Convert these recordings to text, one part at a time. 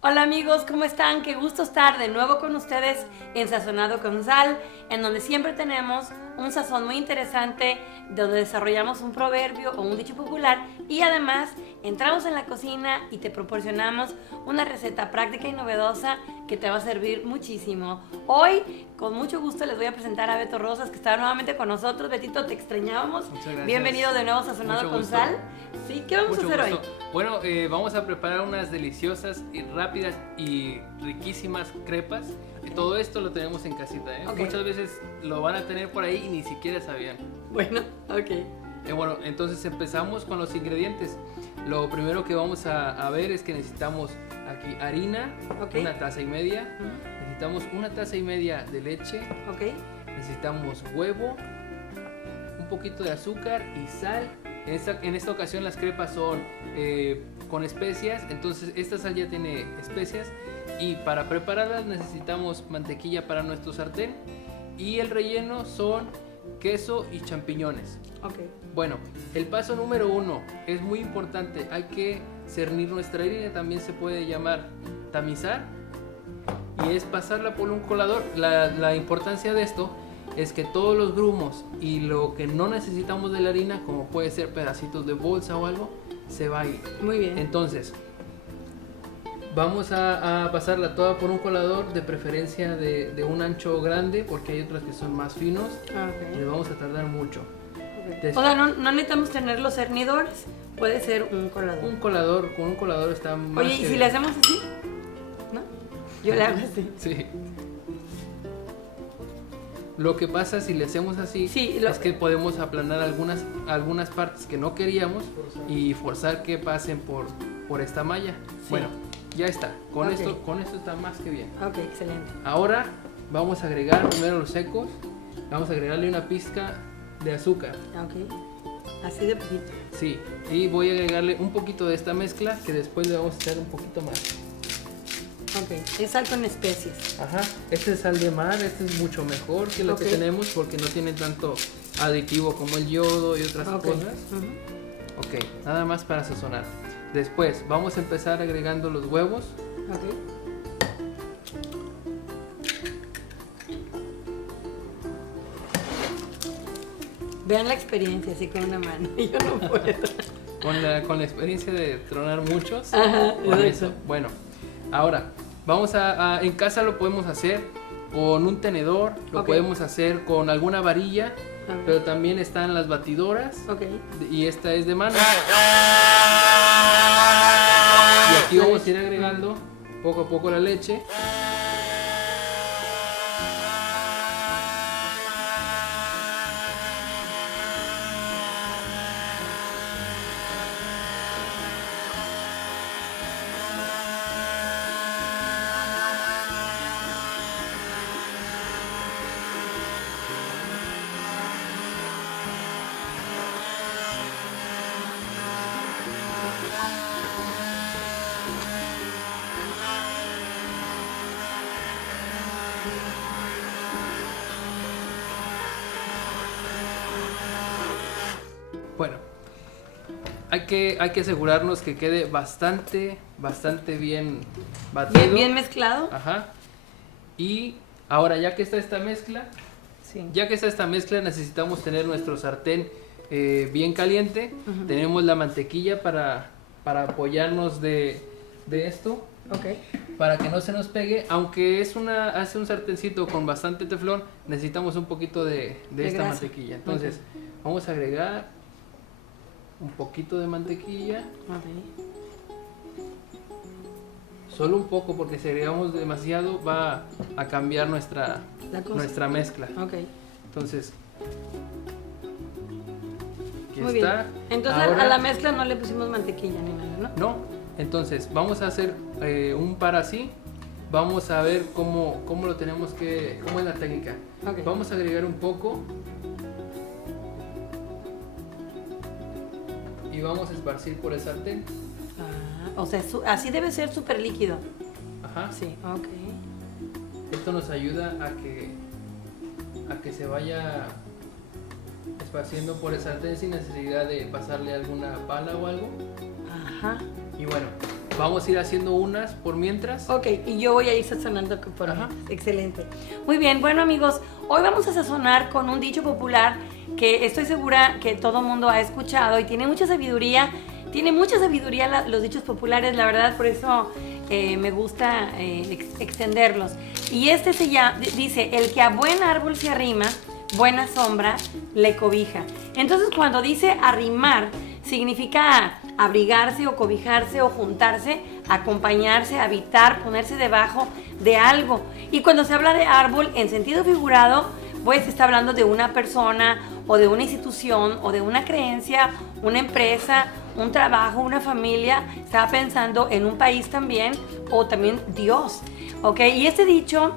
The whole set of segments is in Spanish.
Hola amigos, ¿cómo están? Qué gusto estar de nuevo con ustedes en Sazonado con Sal, en donde siempre tenemos un sazón muy interesante, donde desarrollamos un proverbio o un dicho popular y además entramos en la cocina y te proporcionamos una receta práctica y novedosa que te va a servir muchísimo. Hoy, con mucho gusto, les voy a presentar a Beto Rosas, que está nuevamente con nosotros. Betito, te extrañábamos. Muchas gracias. Bienvenido de nuevo a Sazonado con Sal. Sí, ¿qué vamos a hacer hoy? Bueno, vamos a preparar unas deliciosas y rápidas y riquísimas crepas. Todo esto lo tenemos en casita, ¿eh? Okay. Muchas veces lo van a tener por ahí y ni siquiera sabían. Bueno, ok. Bueno, entonces empezamos con los ingredientes. Lo primero que vamos a ver es que necesitamos aquí harina, Okay. 1,5 tazas. Necesitamos 1,5 tazas de leche. Ok. Necesitamos huevo, un poquito de azúcar y sal. En esta ocasión las crepas son con especias, entonces esta sal ya tiene especias. Y para prepararlas necesitamos mantequilla para nuestro sartén. Y el relleno son queso y champiñones. Ok. Bueno, el paso número 1 es muy importante. Hay que cernir nuestra harina, también se puede llamar tamizar. Y es pasarla por un colador. La importancia de esto es que todos los grumos y lo que no necesitamos de la harina, como puede ser pedacitos de bolsa o algo, se va a ir. Muy bien. Entonces, vamos a pasarla toda por un colador, de preferencia de un ancho grande, porque hay otras que son más finos. Ok. Le vamos a tardar mucho. Okay. O sea, no necesitamos tener los cernidores, puede ser un colador. Un colador, con un colador está más. Oye, ¿y si le hacemos así? ¿No? Yo le hago así. Sí. Lo que pasa si le hacemos así, Sí, es que podemos aplanar algunas partes que no queríamos y forzar que pasen por esta malla. Sí. Bueno, ya está. Con Ok. esto está más que bien. Ok, excelente. Ahora vamos a agregar primero los secos. Vamos a agregarle una pizca de azúcar. Ok. Así de poquito. Sí, y voy a agregarle un poquito de esta mezcla que después le vamos a echar un poquito más. Ok. Es sal con especias. Ajá, este es sal de mar, este es mucho mejor que lo Ok. que tenemos porque no tiene tanto aditivo como el yodo y otras Ok. cosas. Ujú. Ok, nada más para sazonar. Después vamos a empezar agregando los huevos. Ok. Vean la experiencia así con una mano. Yo no puedo. Con la experiencia de tronar muchos. Ajá, Con exacto. eso. Bueno, ahora vamos en casa lo podemos hacer con un tenedor, lo Ok. podemos hacer con alguna varilla, A ver. pero también están las batidoras. Ok. Y esta es de mano. Y aquí vamos a ir agregando poco a poco la leche. Bueno, hay que asegurarnos que quede bastante bien batido. Bien mezclado. Ajá. Y ahora ya que está esta mezcla, Sí. necesitamos tener nuestro sartén bien caliente. Ujú. Tenemos la mantequilla para apoyarnos de esto, Ok. para que no se nos pegue. Aunque hace un sartencito con bastante teflón, necesitamos un poquito de esta grasa. mantequilla. Entonces, vamos a agregar un poquito de mantequilla, Ok. solo un poco, porque si agregamos demasiado va a cambiar nuestra mezcla. Ok. Entonces, aquí Muy está. bien. Entonces Ahora- a la mezcla no le pusimos mantequilla ni nada, ¿no? No, entonces vamos a hacer un par así. Vamos a ver cómo lo tenemos cómo es la técnica. Ok. Vamos a agregar un poco y vamos a esparcir por el sartén. Ah, o sea, así debe ser súper líquido. Ajá. Sí, ok. Esto nos ayuda a que se vaya haciendo por el sartén sin necesidad de pasarle alguna pala o algo. Ajá. Y bueno, vamos a ir haciendo unas por mientras. Ok, y yo voy a ir sazonando por Ajá. Excelente. Muy bien, bueno amigos, hoy vamos a sazonar con un dicho popular que estoy segura que todo mundo ha escuchado y tiene mucha sabiduría. Tiene mucha sabiduría los dichos populares, la verdad, por eso me gusta extenderlos. Y este dice, el que a buen árbol se arrima, buena sombra le cobija. Entonces cuando dice arrimar, significa abrigarse o cobijarse o juntarse, acompañarse, habitar, ponerse debajo de algo. Y cuando se habla de árbol en sentido figurado, pues está hablando de una persona o de una institución o de una creencia, una empresa, un trabajo, una familia. Estaba pensando en un país también o también Dios, ¿ok? Y este dicho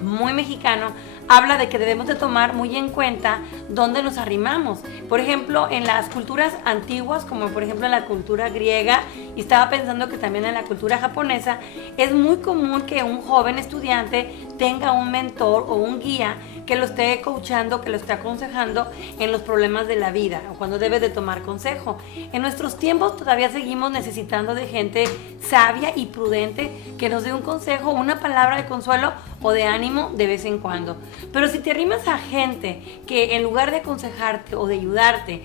muy mexicano habla de que debemos de tomar muy en cuenta dónde nos arrimamos. Por ejemplo, en las culturas antiguas, como por ejemplo en la cultura griega, y estaba pensando que también en la cultura japonesa, es muy común que un joven estudiante tenga un mentor o un guía que lo esté coachando, que lo esté aconsejando en los problemas de la vida o cuando debe de tomar consejo. En nuestros tiempos todavía seguimos necesitando de gente sabia y prudente que nos dé un consejo, una palabra de consuelo o de ánimo de vez en cuando. Pero si te arrimas a gente que en lugar de aconsejarte o de ayudarte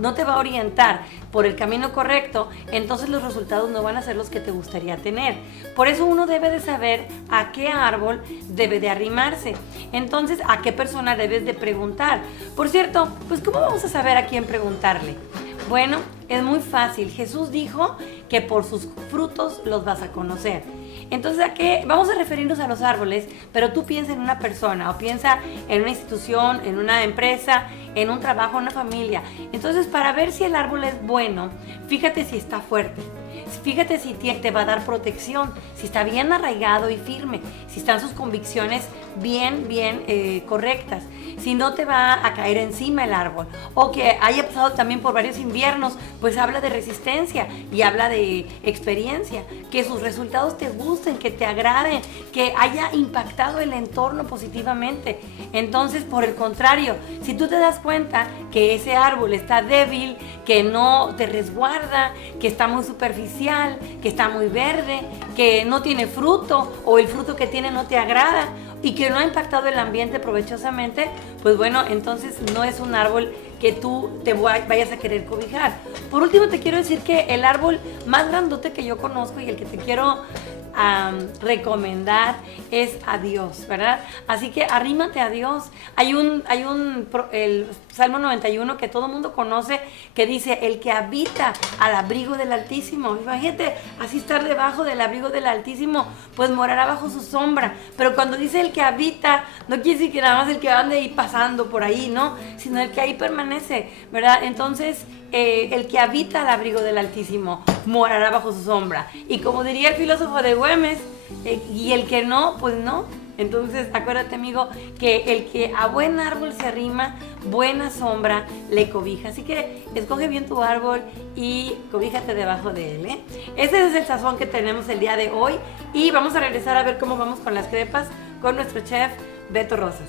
no te va a orientar por el camino correcto, entonces los resultados no van a ser los que te gustaría tener. Por eso uno debe de saber a qué árbol debe de arrimarse. Entonces, a qué persona debes de preguntar. Por cierto, pues ¿cómo vamos a saber a quién preguntarle? Bueno, es muy fácil. Jesús dijo que por sus frutos los vas a conocer. Entonces, ¿a qué? Vamos a referirnos a los árboles, pero tú piensa en una persona o piensa en una institución, en una empresa, en un trabajo, en una familia. Entonces, para ver si el árbol es bueno, fíjate si está fuerte. Fíjate si te va a dar protección, si está bien arraigado y firme, si están sus convicciones bien correctas, si no te va a caer encima el árbol, o que haya pasado también por varios inviernos, pues habla de resistencia y habla de experiencia, que sus resultados te gusten, que te agraden, que haya impactado el entorno positivamente. Entonces, por el contrario, si tú te das cuenta que ese árbol está débil, que no te resguarda, que está muy superficial, que está muy verde, que no tiene fruto o el fruto que tiene no te agrada y que no ha impactado el ambiente provechosamente, pues bueno, entonces no es un árbol que tú te vayas a querer cobijar. Por último, te quiero decir que el árbol más grandote que yo conozco y el que te quiero recomendar es a Dios, ¿verdad? Así que arrímate a Dios. El Salmo 91 que todo mundo conoce, que dice, el que habita al abrigo del Altísimo. Imagínate, así estar debajo del abrigo del Altísimo, pues morará bajo su sombra. Pero cuando dice el que habita, no quiere decir que nada más el que ande ahí pasando por ahí, ¿no? Sino el que ahí permanece, ¿verdad? Entonces, el que habita al abrigo del Altísimo morará bajo su sombra. Y como diría el filósofo de Güemes, y el que no, pues no. Entonces, acuérdate, amigo, que el que a buen árbol se arrima, buena sombra le cobija. Así que escoge bien tu árbol y cobíjate debajo de él, ¿eh? Ese es el sazón que tenemos el día de hoy. Y vamos a regresar a ver cómo vamos con las crepas con nuestro chef Beto Rosas.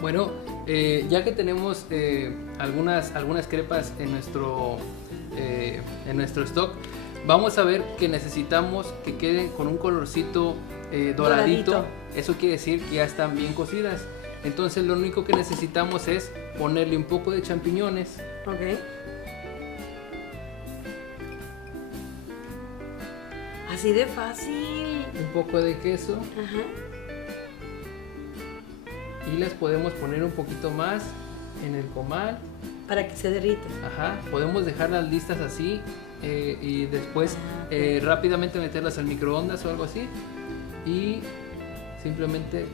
Bueno, ya que tenemos algunas crepas en nuestro stock, vamos a ver que necesitamos que queden con un colorcito doradito. Eso quiere decir que ya están bien cocidas. Entonces lo único que necesitamos es ponerle un poco de champiñones. Ok. Así de fácil. Un poco de queso. Ajá. Y las podemos poner un poquito más en el comal. Para que se derrite. Ajá. Podemos dejarlas listas así y después rápidamente meterlas al microondas o algo así. Y simplemente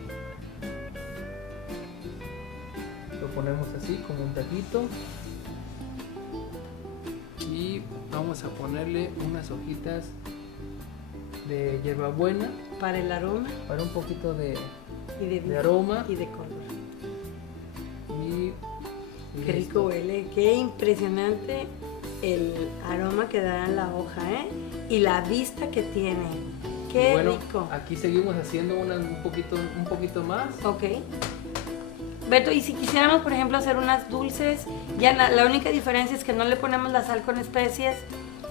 lo ponemos así como un taquito. Y vamos a ponerle unas hojitas de hierbabuena. Para el aroma. Para un poquito de de aroma. Y de color. Y qué rico huele, qué impresionante el aroma que da la hoja, ¿eh? Y la vista que tiene. Qué bueno, rico. Aquí seguimos haciendo un poquito más. Ok. Beto, y si quisiéramos, por ejemplo, hacer unas dulces, ya la única diferencia es que no le ponemos la sal con especies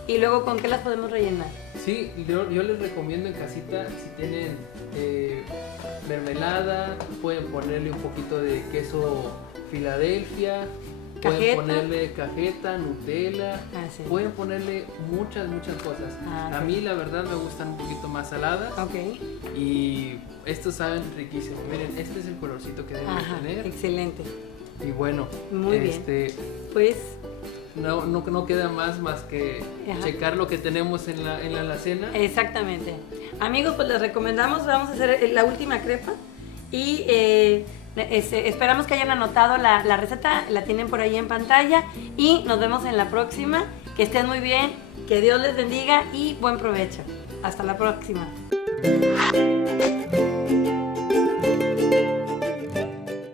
y luego ¿con qué las podemos rellenar? Sí, yo les recomiendo en casita, si tienen mermelada, pueden ponerle un poquito de queso Filadelfia, pueden Cajeta. ponerle cajeta, Nutella, Sí. pueden ponerle muchas cosas. A mí la verdad me gustan un poquito más saladas. Ok. Y estos saben riquísimo. Miren, este es el colorcito que deben tener. Excelente. Y bueno, Muy bien. Pues no queda más que checar lo que tenemos en la alacena. exactamente. Amigos, pues les recomendamos, vamos a hacer la última crepa y esperamos que hayan anotado la receta, la tienen por ahí en pantalla y nos vemos en la próxima. Que estén muy bien, que Dios les bendiga y buen provecho. Hasta la próxima.